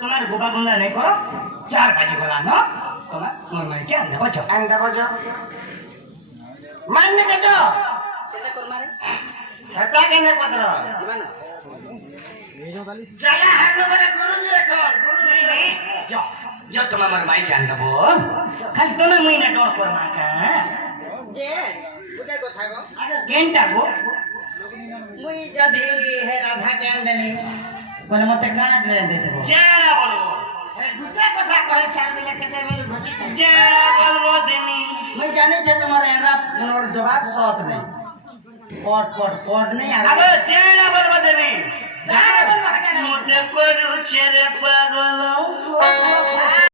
তোমার গোপা গুলা নেই করো 4 বাজে গলা ন তোমার মোর মাইকে আন্দা বজো মাননে কে তো কেতে কর মারে সেটা কেনে পত্র দিবানা चला हम लोग वाला गुरुजी रखो गुरुजी नहीं जो जो तुम हमारे माई के अंदर बोल खाली तो ना महीना डोर कर मार का যে গোটে কথা গো केंटा गो মুই যদি হে রাধা কে আনদেমি বলে মতে কানা জয় দে দেবো जरा बोलो গোটে কথা কহে চার দিলে কেতে বেরি ঘটি जरा बोलो देनी মুই জানি যে তোমার এরা কোনোর জবাব সৎ নেই পট পট পট নেই আর अब जरा बोलो देवी जरा बोलो मोटे करू छेरे पर